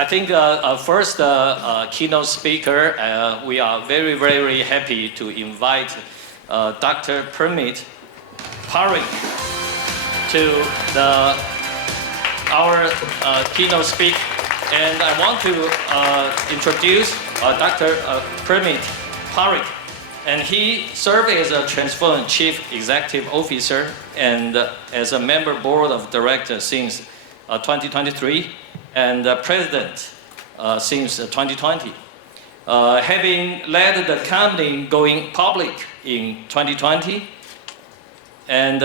I think first keynote speaker, we are very, very happy to invite Dr. Primit Parikh to our keynote speak. And I want to introduce Dr. Primit Parikh. And he served as a Transphorm Chief Executive Officer and as a member board of directors since 2023 and President since 2020. Having led the company going public in 2020, and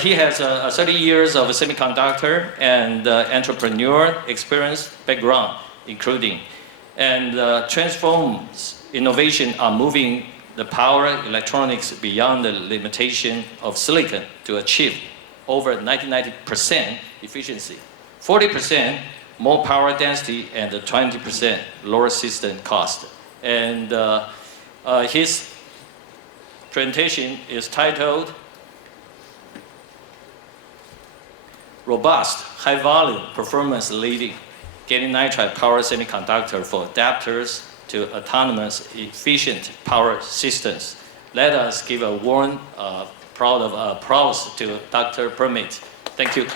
he has 30 years of semiconductor and entrepreneur experience background, including, and Transphorm's innovation are moving the power electronics beyond the limitation of silicon to achieve over 90% efficiency, 40% more power density, and 20% lower system cost. And his presentation is titled Robust, High-Volume, Performance-Leading Gallium Nitride Power Semiconductor for Adapters to Autonomous, Efficient Power Systems. Let us give a warm round of applause to Dr. Primit. Thank you.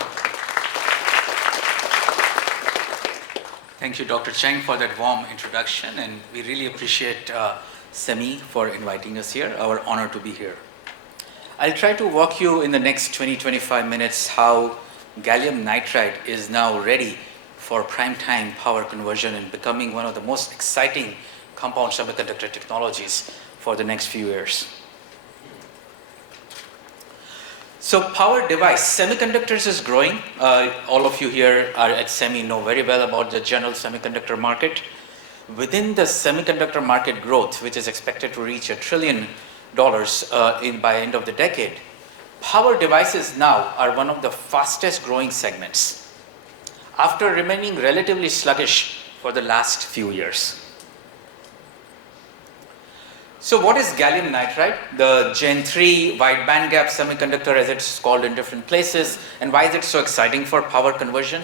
Thank you, Dr. Cheng, for that warm introduction, and we really appreciate SEMI for inviting us here. Our honor to be here. I'll try to walk you in the next 20-25 minutes how gallium nitride is now ready for prime time power conversion and becoming one of the most exciting compound semiconductor technologies for the next few years. So power device, semiconductors is growing. All of you here are at SEMI know very well about the general semiconductor market. Within the semiconductor market growth, which is expected to reach $1 trillion by end of the decade, power devices now are one of the fastest growing segments after remaining relatively sluggish for the last few years. So what is gallium nitride? The Gen 3 wide bandgap semiconductor, as it's called in different places. And why is it so exciting for power conversion?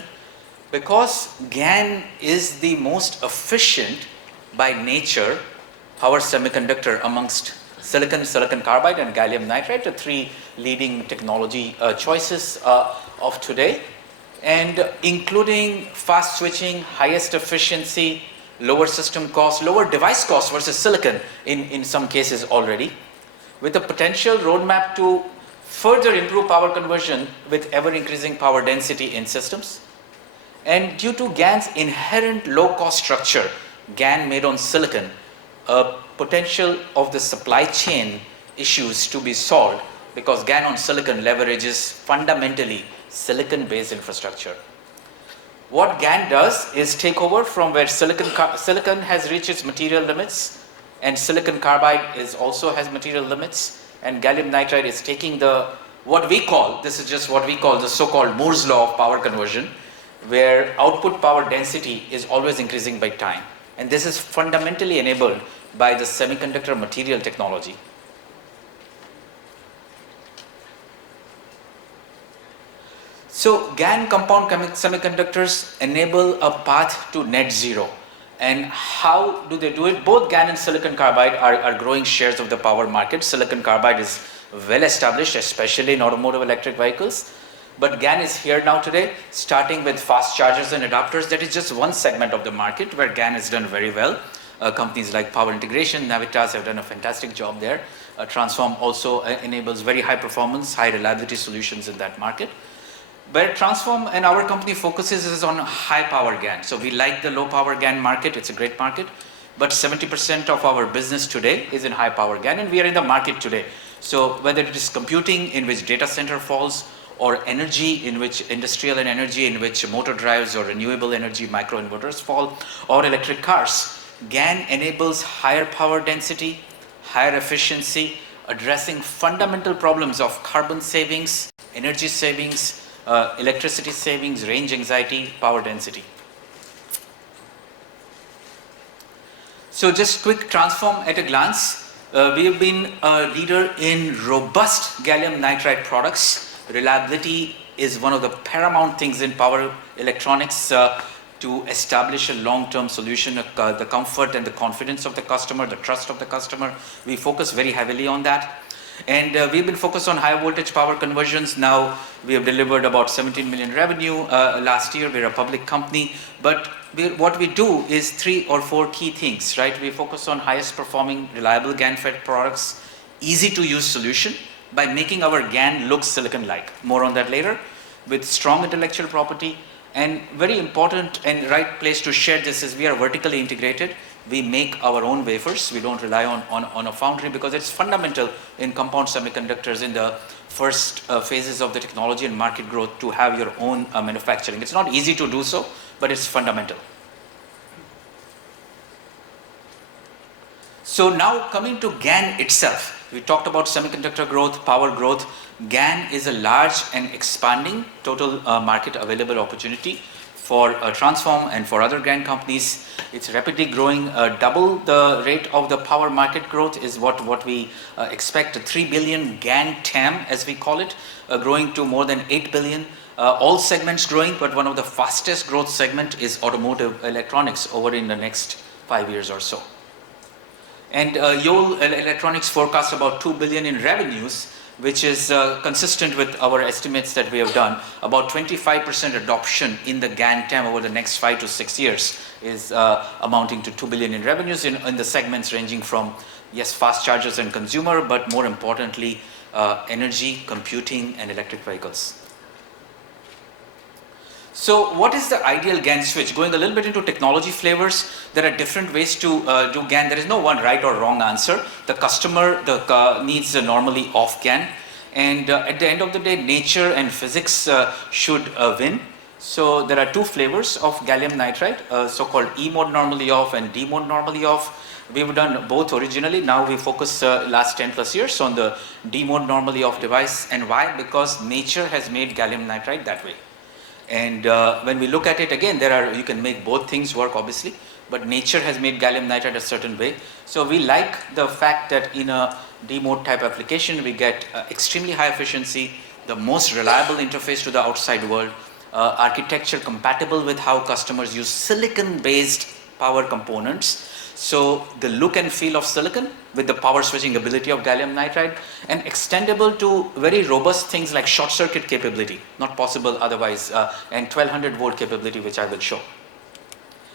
Because GaN is the most efficient by nature power semiconductor amongst silicon, silicon carbide, and gallium nitride, the three leading technology choices of today, and including fast switching, highest efficiency, lower system cost, lower device cost versus silicon in some cases already, with a potential roadmap to further improve power conversion with ever increasing power density in systems. And due to GaN's inherent low cost structure, GaN made on silicon, a potential of the supply chain issues to be solved because GaN on silicon leverages fundamentally silicon based infrastructure. What GaN does is take over from where silicon has reached its material limits, and silicon carbide also has material limits, and gallium nitride is taking what we call the so-called Moore's law of power conversion, where output power density is always increasing by time. And this is fundamentally enabled by the semiconductor material technology. So GaN compound semiconductors enable a path to net zero. And how do they do it? Both GaN and silicon carbide are growing shares of the power market. Silicon carbide is well established, especially in automotive electric vehicles. But GaN is here now today, starting with fast chargers and adapters. That is just one segment of the market where GaN has done very well. Companies like Power Integration, Navitas have done a fantastic job there. Transphorm also enables very high performance, high reliability solutions in that market. Where Transphorm and our company focuses is on high power GaN. So we like the low power GaN market, it's a great market. But 70% of our business today is in high power GaN, and we are in the market today. So whether it is computing, in which data center falls, or energy, in which industrial and energy, in which motor drives or renewable energy microinverters fall, or electric cars, GaN enables higher power density, higher efficiency, addressing fundamental problems of carbon savings, energy savings, electricity savings, range anxiety, power density. So just quick Transphorm at a glance. We have been a leader in robust gallium nitride products. Reliability is one of the paramount things in power electronics. to establish a long-term solution, the comfort and the confidence of the customer, the trust of the customer. We focus very heavily on that. And we've been focused on high voltage power conversions. Now we have delivered about 17 million revenue last year. We're a public company, but what we do is 3 or 4 key things, right? We focus on highest performing reliable GaN-fed products, easy to use solution by making our GaN look silicon-like. More on that later. With strong intellectual property, and very important and right place to share this is we are vertically integrated. We make our own wafers. We don't rely on a foundry because it's fundamental in compound semiconductors in the first phases of the technology and market growth to have your own manufacturing. It's not easy to do so, but it's fundamental. So now coming to GaN itself, we talked about semiconductor growth, power growth. GaN is a large and expanding total market available opportunity for Transphorm and for other GaN companies. It's rapidly growing, double the rate of the power market growth is what we expect. 3 billion GaN TAM, as we call it, growing to more than 8 billion. All segments growing, but one of the fastest growth segment is automotive electronics over in the next 5 years or so. And Yole Electronics forecasts about 2 billion in revenues, which is consistent with our estimates that we have done. About 25% adoption in the GaN TAM over the next 5 to 6 years is amounting to 2 billion in revenues in the segments ranging from, yes, fast chargers and consumer, but more importantly, energy, computing, and electric vehicles. So what is the ideal GaN switch? Going a little bit into technology flavors, there are different ways to do GaN. There is no one right or wrong answer. The customer needs normally off GaN. And at the end of the day, nature and physics should win. So there are 2 flavors of gallium nitride, so-called E mode normally off and D mode normally off. We've done both originally. Now we focus last 10 plus years on the D mode normally off device. And why? Because nature has made gallium nitride that way. And when we look at it again, you can make both things work obviously, but nature has made gallium nitride a certain way. So we like the fact that in a D mode type application, we get extremely high efficiency, the most reliable interface to the outside world, architecture compatible with how customers use silicon based power components. So the look and feel of silicon with the power switching ability of gallium nitride, and extendable to very robust things like short circuit capability, not possible otherwise, and 1200 volt capability, which I will show.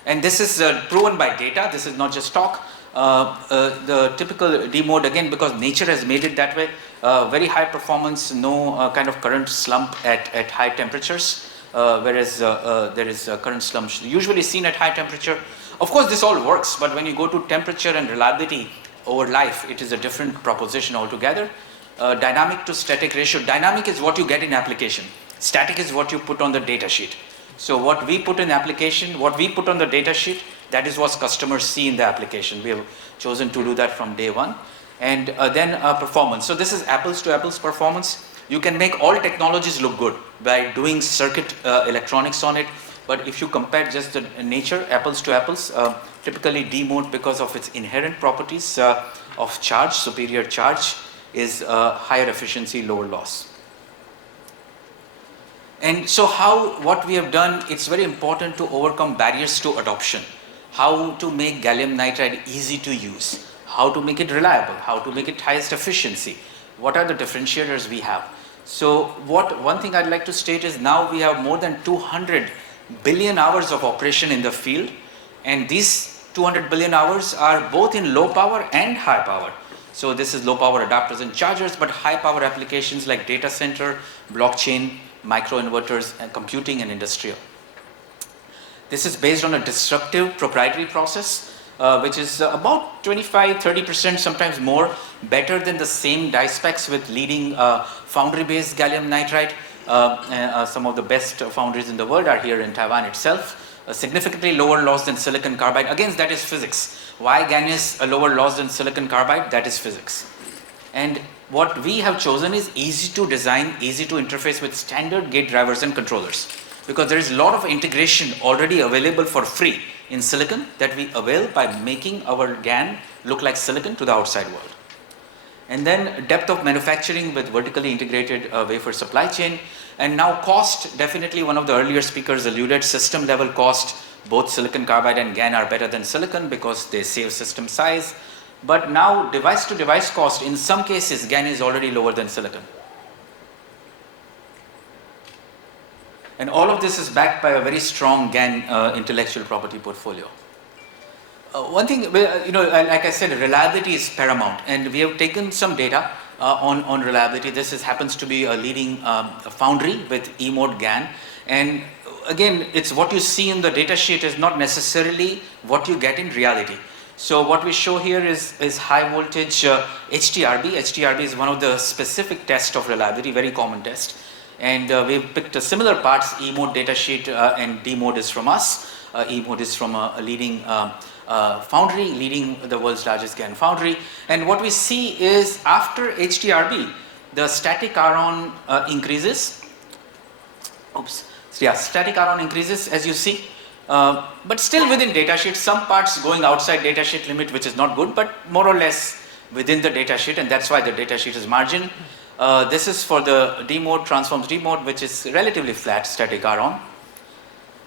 And this is proven by data. This is not just talk. The typical D mode, again, because nature has made it that way, very high performance, no kind of current slump at high temperatures, whereas there is current slump usually seen at high temperature. Of course, this all works, but when you go to temperature and reliability over life, it is a different proposition altogether. Dynamic to static ratio. Dynamic is what you get in application. Static is what you put on the data sheet. So what we put in application, what we put on the data sheet, that is what customers see in the application. We have chosen to do that from day one. And then performance. So this is apples to apples performance. You can make all technologies look good by doing circuit electronics on it. But if you compare just the nature, apples to apples, typically D mode, because of its inherent properties of charge, superior charge, is higher efficiency, lower loss. And so what we have done, it's very important to overcome barriers to adoption. How to make gallium nitride easy to use, how to make it reliable, how to make it highest efficiency. What are the differentiators we have? So one thing I'd like to state is now we have more than 200 billion hours of operation in the field, and these 200 billion hours are both in low power and high power. So this is low power adapters and chargers, but high power applications like data center, blockchain, microinverters, and computing and industrial. This is based on a disruptive proprietary process, which is about 25-30%, sometimes more, better than the same die specs with leading foundry-based gallium nitride. Some of the best foundries in the world are here in Taiwan itself. Significantly lower loss than silicon carbide. Again, that is physics. Why GaN is a lower loss than silicon carbide? That is physics. And what we have chosen is easy to design, easy to interface with standard gate drivers and controllers. Because there is a lot of integration already available for free in silicon that we avail by making our GaN look like silicon to the outside world. And then depth of manufacturing with vertically integrated wafer supply chain. And now cost, definitely one of the earlier speakers alluded, system level cost Both silicon carbide and GaN are better than silicon because they save system size. But now device to device cost, in some cases GaN is already lower than silicon. And all of this is backed by a very strong GaN intellectual property portfolio. One thing, like I said, reliability is paramount, and we have taken some data on reliability. This happens to be a leading foundry with E-mode GaN, and again, it's what you see in the data sheet is not necessarily what you get in reality. So what we show here is high voltage HTRB. HTRB is one of the specific tests of reliability, very common test. And we've picked a similar parts, E-mode data sheet and D-mode is from us. E-mode is from a leading foundry, leading the world's largest GaN foundry. And what we see is after HTRB, the static R-on increases. Oops. So yeah, static R-on increases as you see. But still within datasheet, some parts going outside datasheet limit, which is not good, but more or less within the datasheet, and that's why the datasheet is margin. This is for the D-mode, Transphorm's D-mode, which is relatively flat static R-on.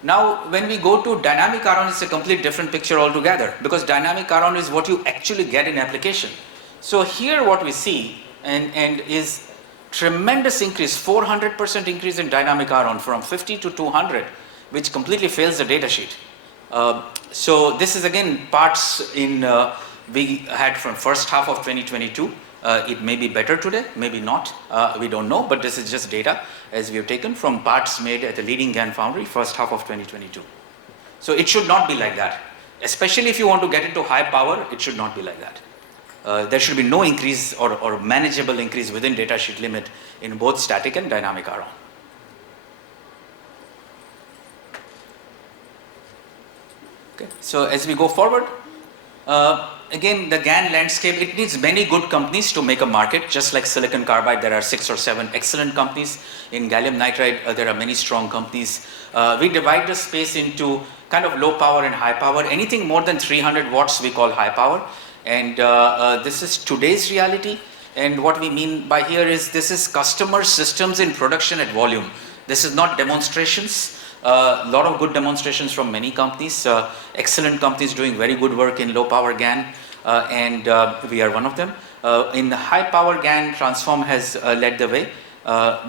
Now, when we go to dynamic R-on, it's a complete different picture altogether, because dynamic R-on is what you actually get in application. So here what we see and is tremendous increase, 400% increase in dynamic R-on from 50 to 200, which completely fails the datasheet. So this is again parts in we had from first half of 2022. It may be better today, maybe not, we don't know, but this is just data as we have taken from parts made at the leading GaN foundry first half of 2022. So it should not be like that, especially if you want to get into high power, it should not be like that. There should be no increase or manageable increase within datasheet limit in both static and dynamic R-on. Okay. So as we go forward, again, the GaN landscape, it needs many good companies to make a market. Just like silicon carbide, there are 6 or 7 excellent companies. In gallium nitride, there are many strong companies. We divide the space into kind of low power and high power. Anything more than 300 watts we call high power. And this is today's reality. And what we mean by here is this is customer systems in production at volume. This is not demonstrations. A lot of good demonstrations from many companies, excellent companies doing very good work in low power GaN, and we are one of them. In high power GaN, Transphorm has led the way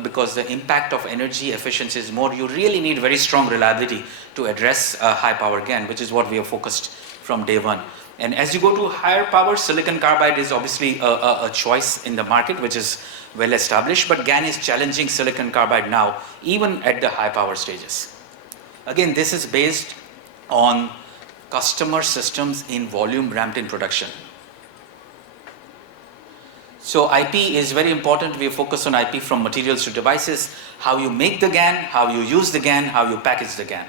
because the impact of energy efficiency is more. You really need very strong reliability to address high power GaN, which is what we have focused from day one. And as you go to higher power, silicon carbide is obviously a choice in the market, which is well established, but GaN is challenging silicon carbide now, even at the high power stages. Again, this is based on customer systems in volume ramped in production. So IP is very important. We focus on IP from materials to devices, how you make the GaN, how you use the GaN, how you package the GaN.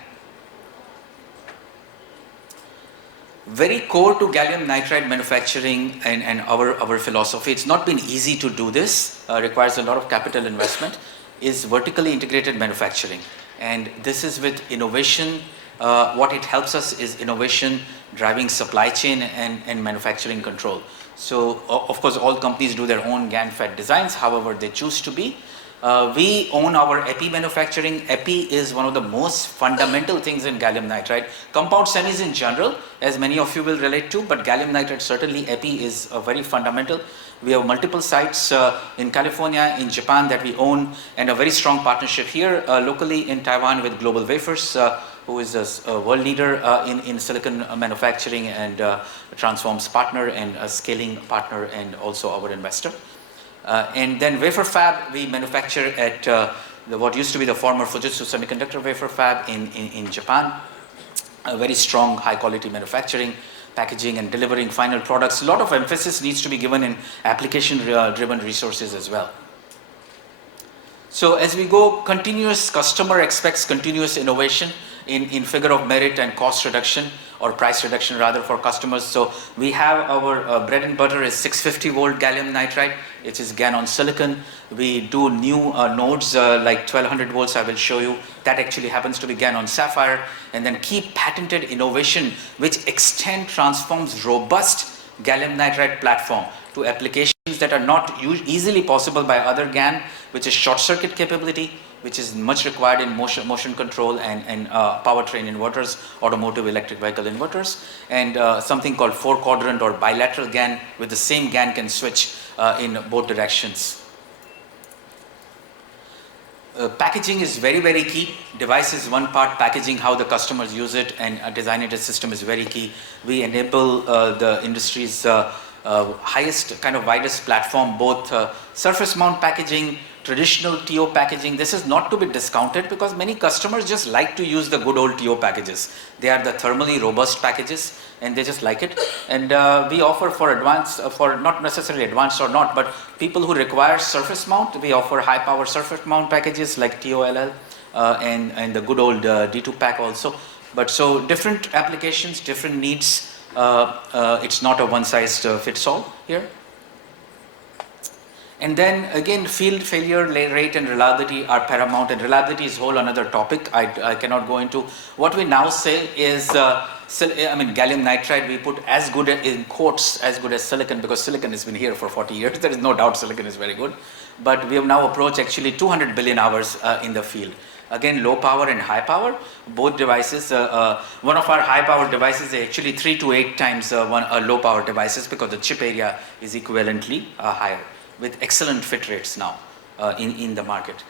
Very core to gallium nitride manufacturing and our philosophy. It's not been easy to do this, requires a lot of capital investment, is vertically integrated manufacturing. And this is with innovation. What it helps us is innovation driving supply chain and manufacturing control. So of course all companies do their own GaN FET designs, however they choose to be. We own our EPI manufacturing. EPI is one of the most fundamental things in gallium nitride. Compound semis in general, as many of you will relate to, but gallium nitride certainly EPI is very fundamental. We have multiple sites in California, in Japan that we own, and a very strong partnership here locally in Taiwan with Global Wafers, who is a world leader in silicon manufacturing and Transphorm's partner and a scaling partner and also our investor. And then wafer fab, we manufacture at what used to be the former Fujitsu Semiconductor wafer fab in Japan. A very strong high quality manufacturing, packaging and delivering final products. A lot of emphasis needs to be given in application driven resources as well. So as we go, continuous customer expects continuous innovation in figure of merit and cost reduction or price reduction rather for customers. So we have our bread and butter is 650 volt gallium nitride, which is GaN on silicon. We do new nodes like 1200 volts, I will show you. That actually happens to be GaN on sapphire. And then key patented innovation which extend Transphorm's robust gallium nitride platform to applications that are not easily possible by other GaN, which is short circuit capability, which is much required in motion control and powertrain inverters, automotive electric vehicle inverters, and something called 4-quadrant or bilateral GaN, with the same GaN can switch in both directions. Packaging is very, very key. Device is one part, packaging, how the customers use it and design it as system is very key. We enable the industry's highest, kind of widest platform, both surface mount packaging, traditional TO packaging. This is not to be discounted because many customers just like to use the good old TO packages. They are the thermally robust packages and they just like it. And we offer for advanced, for not necessarily advanced or not, but people who require surface mount, we offer high power surface mount packages like TOLL and the good old D2 pack also. But so different applications, different needs. It's not a one size fits all here. And then again, field failure rate and reliability are paramount, and reliability is whole another topic I cannot go into. What we now say is, gallium nitride we put as good in quotes as good as silicon, because silicon has been here for 40 years. There is no doubt silicon is very good, but we have now approached actually 200 billion hours in the field. Again, low power and high power, both devices. One of our high power devices is actually 3 to 8 times low power devices, because the chip area is equivalently higher, with excellent fit rates now in the market.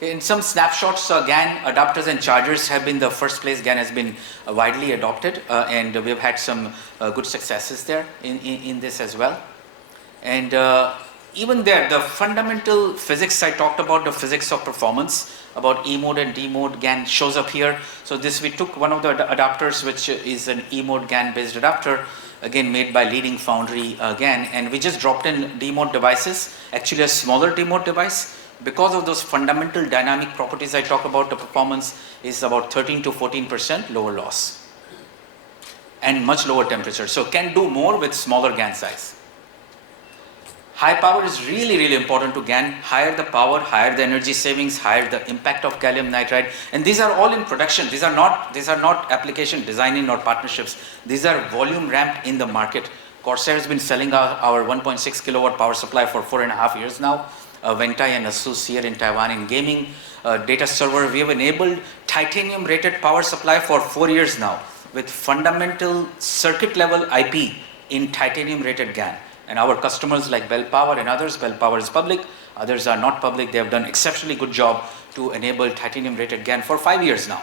In some snapshots, GaN adapters and chargers have been the first place GaN has been widely adopted, and we've had some good successes there in this as well. And even there, the fundamental physics I talked about, the physics of performance, about E mode and D mode GaN shows up here. So this, we took one of the adapters, which is an E mode GaN based adapter, again made by leading foundry GaN, and we just dropped in D mode devices, actually a smaller D mode device. Because of those fundamental dynamic properties I talk about, the performance is about 13 to 14% lower loss and much lower temperature. So can do more with smaller GaN size. High power is really, really important to GaN. Higher the power, higher the energy savings, higher the impact of gallium nitride. And these are all in production. These are not application designing or partnerships. These are volume ramped in the market. Corsair has been selling our 1.6 kilowatt power supply for 4.5 years now. Ventai and Asus here in Taiwan in gaming. Data server, we have enabled titanium rated power supply for 4 years now, with fundamental circuit level IP in titanium rated GaN. And our customers like Bell Power and others, Bell Power is public, others are not public, they have done exceptionally good job to enable titanium rated GaN for 5 years now.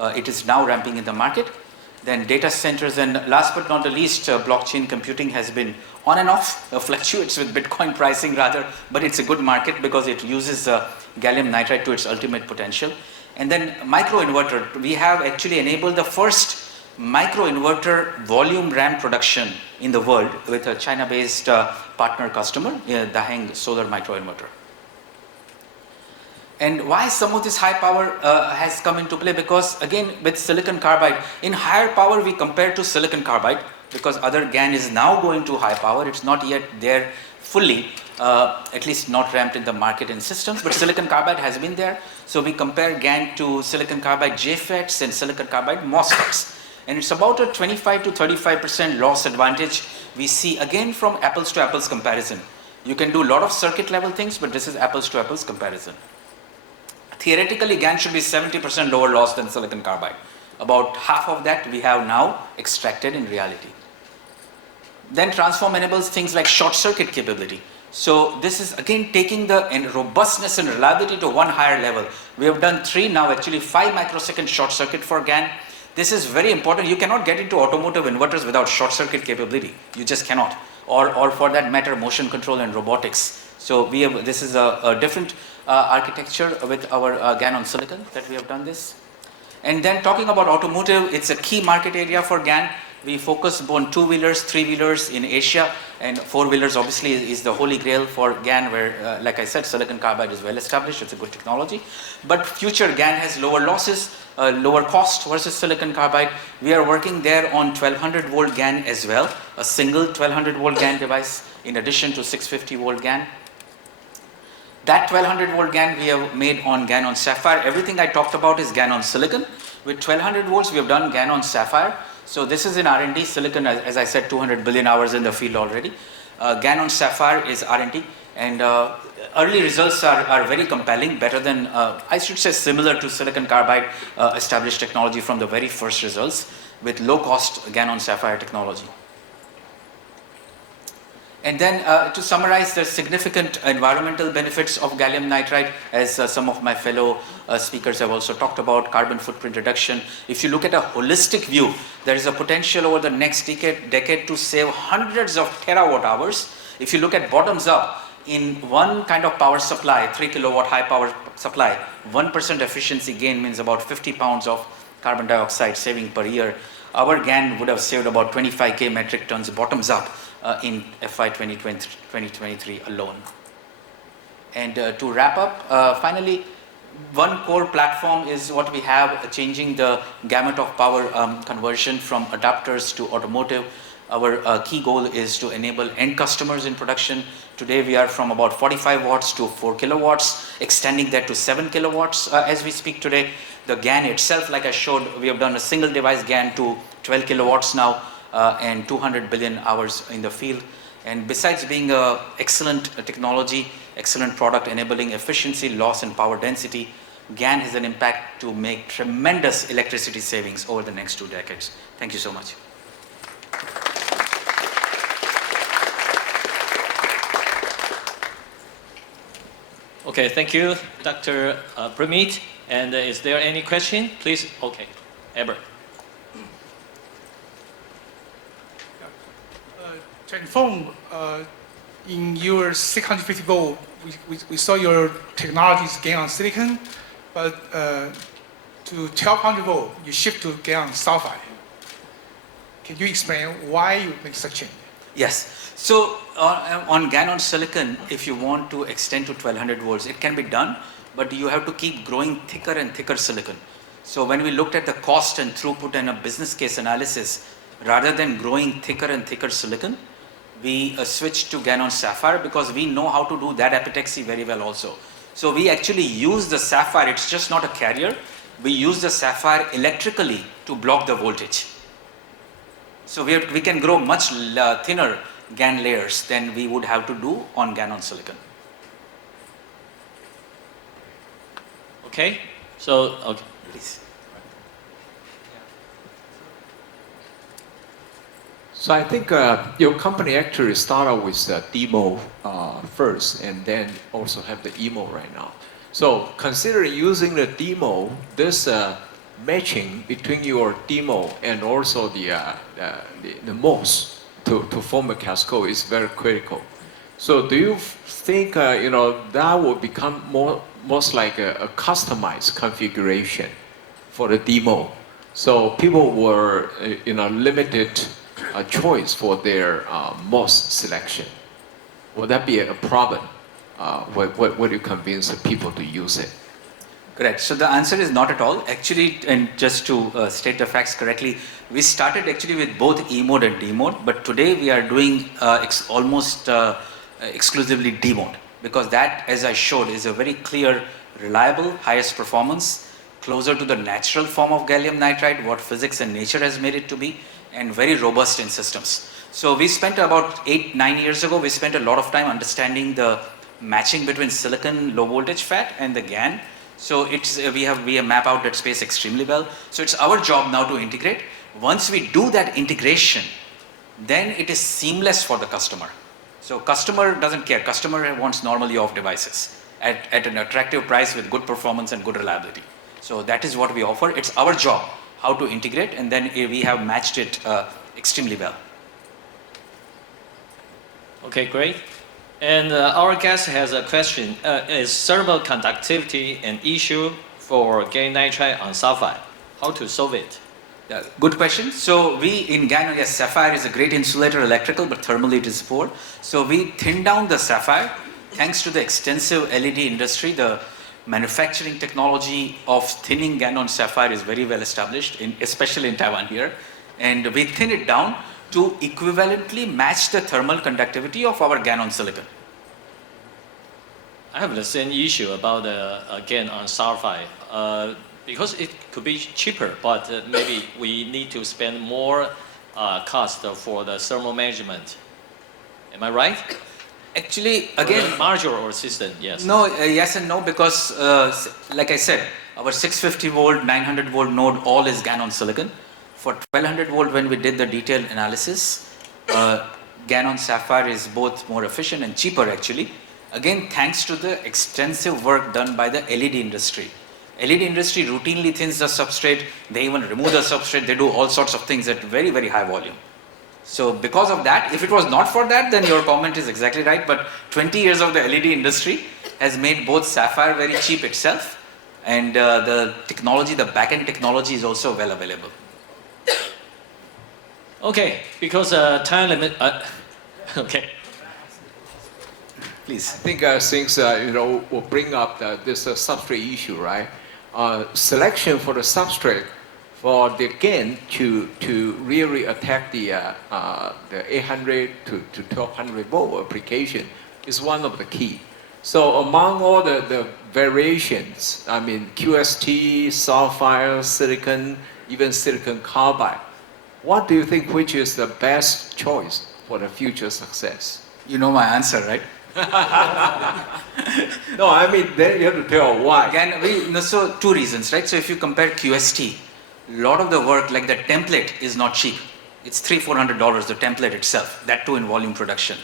It is now ramping in the market. Then data centers, and last but not the least, blockchain computing has been on and off, fluctuates with Bitcoin pricing rather, but it's a good market because it uses gallium nitride to its ultimate potential. And then microinverter, we have actually enabled the first microinverter volume ramp production in the world with a China-based partner customer, Daheng Solar Microinverter. And why some of this high power has come into play? Because again, with silicon carbide, in higher power we compare to silicon carbide, because other GaN is now going to high power. It's not yet there fully, at least not ramped in the market in systems, but silicon carbide has been there. So we compare GaN to silicon carbide JFETs and silicon carbide MOSFETs. And it's about a 25 to 35% loss advantage we see again from apples to apples comparison. You can do a lot of circuit level things, but this is apples to apples comparison. Theoretically, GaN should be 70% lower loss than silicon carbide. About half of that we have now extracted in reality. Then Transphorm enables things like short circuit capability. So this is again taking the robustness and reliability to one higher level. We have done 3 now, actually 5 microsecond short circuit for GaN. This is very important. You cannot get into automotive inverters without short circuit capability. You just cannot. Or for that matter, motion control and robotics. So we have, this is a different architecture with our GaN on silicon that we have done this. And then talking about automotive, it's a key market area for GaN. We focus on 2-wheelers, 3-wheelers in Asia, and 4-wheelers obviously is the holy grail for GaN, where like I said, silicon carbide is well established, it's a good technology. But future GaN has lower losses, lower cost versus silicon carbide. We are working there on 1200 volt GaN as well, a single 1200 volt GaN device in addition to 650 volt GaN. That 1200 volt GaN we have made on GaN on sapphire. Everything I talked about is GaN on silicon. With 1200 volts we have done GaN on sapphire. So this is in R&D. Silicon, as I said, 200 billion hours in the field already. GaN on sapphire is R&D, and early results are very compelling, better than, I should say similar to silicon carbide established technology from the very first results with low cost GaN on sapphire technology. And then to summarize the significant environmental benefits of gallium nitride, as some of my fellow speakers have also talked about, carbon footprint reduction. If you look at a holistic view, there is a potential over the next decade to save hundreds of terawatt hours. If you look at bottoms up, in one kind of power supply, 3 kilowatt high power supply, 1% efficiency gain means about 50 pounds of carbon dioxide saving per year. Our GaN would have saved about 25k metric tons bottoms up in FY 2023 alone. And to wrap up, finally, one core platform is what we have, changing the gamut of power conversion from adapters to automotive. Our key goal is to enable end customers in production. Today we are from about 45 watts to 4 kilowatts, extending that to 7 kilowatts as we speak today. The GaN itself, like I showed, we have done a single device GaN to 12 kilowatts now and 200 billion hours in the field. And besides being an excellent technology, excellent product enabling efficiency, loss and power density, GaN has an impact to make tremendous electricity savings over the next 2 decades. Thank you so much. Okay, thank you, Dr. Primit. And is there any question? Please, okay, Eber. Transphorm, in your 650 volt, we saw your technology is GaN on silicon, but to 1200 volt, you shift to GaN on sulfide. Can you explain why you make such change? Yes. So on GaN on silicon, if you want to extend to 1200 volts, it can be done, but you have to keep growing thicker and thicker silicon. So when we looked at the cost and throughput and a business case analysis, rather than growing thicker and thicker silicon, we switched to GaN on sapphire because we know how to do that epitaxy very well also. So we actually use the sapphire, it's just not a carrier, we use the sapphire electrically to block the voltage. So we can grow much thinner GaN layers than we would have to do on GaN on silicon. Okay, so, okay. Please. So I think your company actually started with the demo first and then also have the EMO right now. So considering using the demo, this matching between your demo and also the MOS to form a cascode is very critical. So do you think that will become most like a customized configuration for the demo? So people were limited choice for their MOS selection. Would that be a problem? What do you convince the people to use it? Correct. So the answer is not at all. Actually, and just to state the facts correctly, we started actually with both E-mode and D-mode, but today we are doing almost exclusively D-mode because that, as I showed, is a very clear, reliable, highest performance, closer to the natural form of gallium nitride, what physics and nature has made it to be, and very robust in systems. So we spent about 8-9 years ago, we spent a lot of time understanding the matching between silicon low voltage FET and the GaN. So we have mapped out that space extremely well. So it's our job now to integrate. Once we do that integration, then it is seamless for the customer. So customer doesn't care. Customer wants normally off devices at an attractive price with good performance and good reliability. So that is what we offer. It's our job how to integrate, and then we have matched it extremely well. Okay, great. And our guest has a question. Is thermal conductivity an issue for gallium nitride on sapphire? How to solve it? Yeah, good question. So we in GaN, yes, sapphire is a great insulator, electrical, but thermally it is poor. So we thin down the sapphire thanks to the extensive LED industry. The manufacturing technology of thinning GaN on sapphire is very well established, especially in Taiwan here. And we thin it down to equivalently match the thermal conductivity of our GaN on silicon. I have the same issue about GaN on sapphire. Because it could be cheaper, but maybe we need to spend more cost for the thermal management. Am I right? Actually, Or again, module or system, yes. no, yes and no, because like I said, our 650 volt, 900 volt node all is GaN on silicon. For 1200 volt, when we did the detailed analysis, GaN on sapphire is both more efficient and cheaper actually. Again, thanks to the extensive work done by the LED industry. LED industry routinely thins the substrate, they even remove the substrate, they do all sorts of things at very, very high volume. So because of that, if it was not for that, then your comment is exactly right, but 20 years of the LED industry has made both sapphire very cheap itself, and the technology, the back-end technology is also well available. Okay, because time limit, okay. Please. I think things will bring up this substrate issue, right? Selection for the substrate for the GaN to really attack the 800 to 1200 volt application is one of the key. So among all the variations, I mean QST, sapphire, silicon, even silicon carbide, what do you think which is the best choice for the future success? You know my answer, right? No, I mean, then you have to tell why. Again, so two reasons, right? So if you compare QST, a lot of the work, like the template is not cheap. It's $300-400, the template itself, that too in volume production.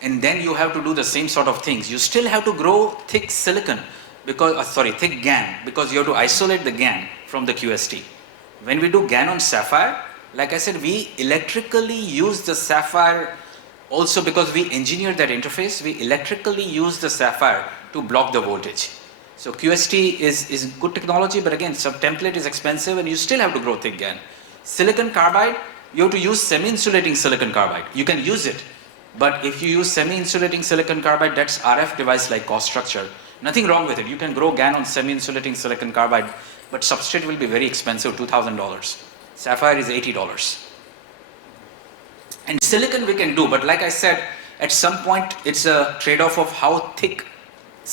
And then you have to do the same sort of things. You still have to grow thick silicon, because, thick GaN, because you have to isolate the GaN from the QST. When we do GaN on sapphire, like I said, we electrically use the sapphire. Also, because we engineered that interface, we electrically use the sapphire to block the voltage. So QST is good technology, but again, some template is expensive and you still have to grow thick GaN. Silicon carbide, you have to use semi-insulating silicon carbide. You can use it, but if you use semi-insulating silicon carbide, that's RF device like cost structure. Nothing wrong with it. You can grow GaN on semi-insulating silicon carbide, but substrate will be very expensive, $2,000. Sapphire is $80. And silicon we can do, but like I said, at some point it's a trade-off of how thick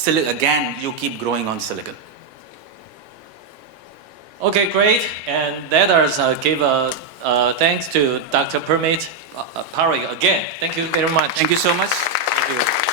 GaN you keep growing on silicon. Okay, great. And let us give thanks to Dr. Parikh again. Thank you very much. Thank you so much. Thank you.